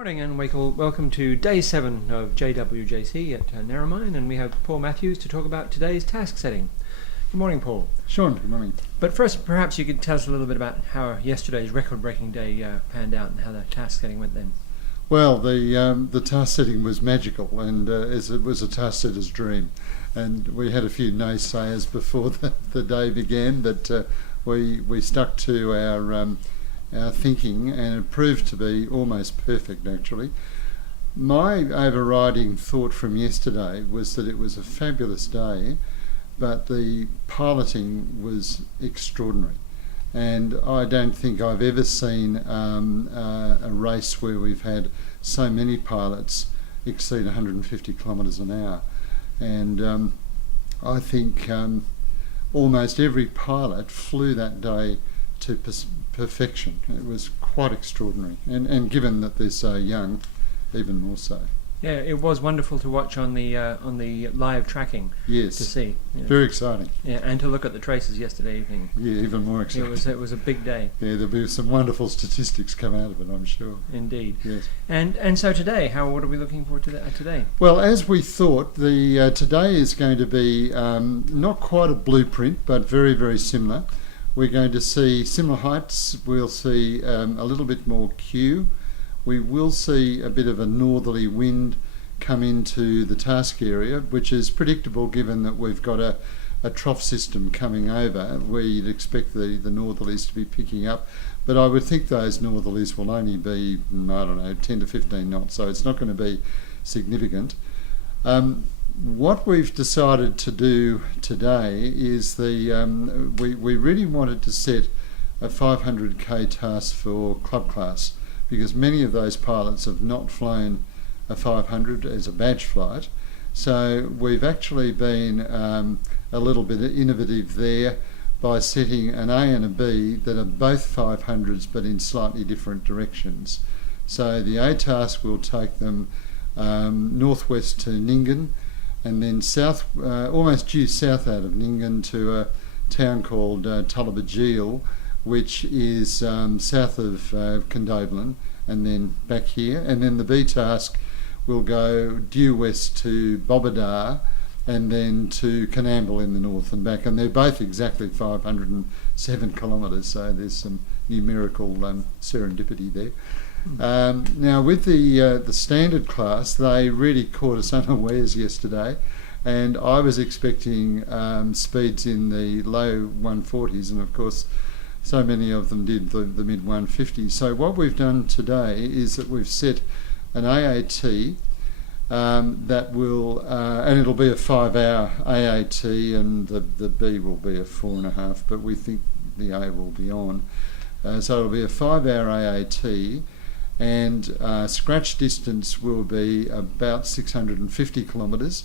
Morning and welcome to day 7 of JWGC at Narromine, and we have Paul Matthews to talk about today's task setting. Good morning, Paul. Sean, good morning. But first, perhaps you could tell us a little bit about how yesterday's record-breaking day panned out and how the task setting went then. Well, the task setting was magical, and it was a task setter's dream. And we had a few naysayers before the day began, but we stuck to our thinking, and it proved to be almost perfect, actually. My overriding thought from yesterday was that it was a fabulous day, but the piloting was extraordinary. And I don't think I've ever seen a race where we've had so many pilots exceed 150 kilometres an hour. And I think almost every pilot flew that day to perfection. It was quite extraordinary, and given that they're so young, even more so. Yeah, it was wonderful to watch on the live tracking. Yes, to see. Very exciting. Yeah, and to look at the traces yesterday evening. Yeah, even more exciting. It was a big day. Yeah, there'll be some wonderful statistics come out of it, I'm sure. Indeed. Yes. And so today, what are we looking for today? Well, as we thought, the today is going to be not quite a blueprint, but very, very similar. We're going to see similar heights. We'll see a little bit more Q. We will see a bit of a northerly wind come into the task area, which is predictable given that we've got a trough system coming over where you'd expect the northerlies to be picking up. But I would think those northerlies will only be, I don't know, 10 to 15 knots, so it's not going to be significant. What we've decided to do today is we really wanted to set a 500k task for club class, because many of those pilots have not flown a 500 as a badge flight. So we've actually been a little bit innovative there by setting an A and a B that are both 500s but in slightly different directions. So the A task will take them northwest to Nyngan, and then south, almost due south out of Nyngan to a town called Tullabajeel, which is south of Condobolin, and then back here. And then the B task will go due west to Bobadar, and then to Canamble in the north and back. And they're both exactly 507 kilometres, so there's some numerical serendipity there. Now with the standard class, they really caught us unawares yesterday, and I was expecting speeds in the low 140s, and of course so many of them did the mid 150s. So what we've done today is that we've set an AAT that will, and it'll be a 5-hour AAT, and the B will be a 4.5, but we think the A will be on. So it'll be a 5-hour AAT, and scratch distance will be about 650 kilometres,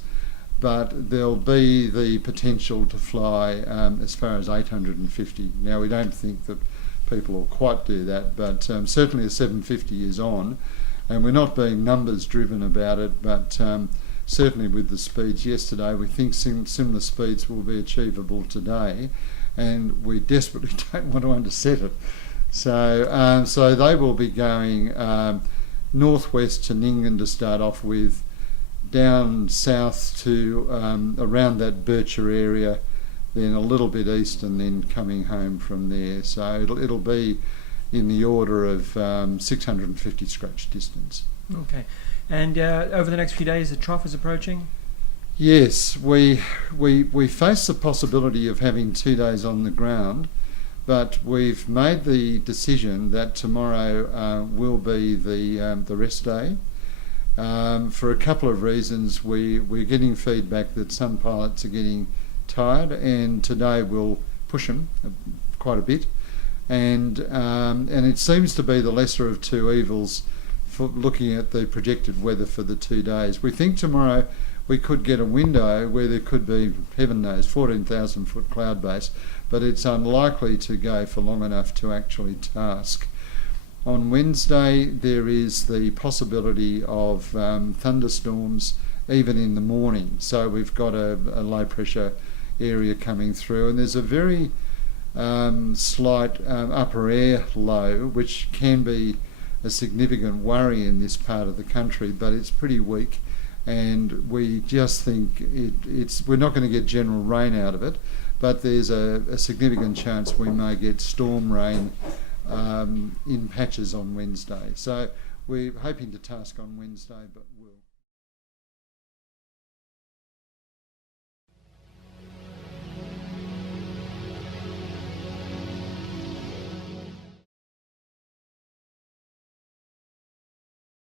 but there'll be the potential to fly as far as 850. Now, we don't think that people will quite do that, but certainly a 750 is on, and we're not being numbers driven about it, but certainly with the speeds yesterday, we think similar speeds will be achievable today, and we desperately don't want to underset it. So they will be going northwest to Nyngan to start off with, down south to around that Bircher area, then a little bit east, and then coming home from there. So it'll be in the order of 650 scratch distance. Okay. And over the next few days, the trough is approaching? Yes, we face the possibility of having 2 days on the ground, but we've made the decision that tomorrow will be the rest day. For a couple of reasons. We're getting feedback that some pilots are getting tired, and today we'll push them quite a bit. And it seems to be the lesser of two evils for looking at the projected weather for the 2 days. We think tomorrow we could get a window where there could be, heaven knows, 14,000 foot cloud base, but it's unlikely to go for long enough to actually task. On Wednesday, there is the possibility of thunderstorms even in the morning. So we've got a low pressure area coming through, and there's a very slight upper air low, which can be a significant worry in this part of the country, but it's pretty weak, and we just think we're not going to get general rain out of it, but there's a significant chance we may get storm rain in patches on Wednesday. So we're hoping to task on Wednesday, but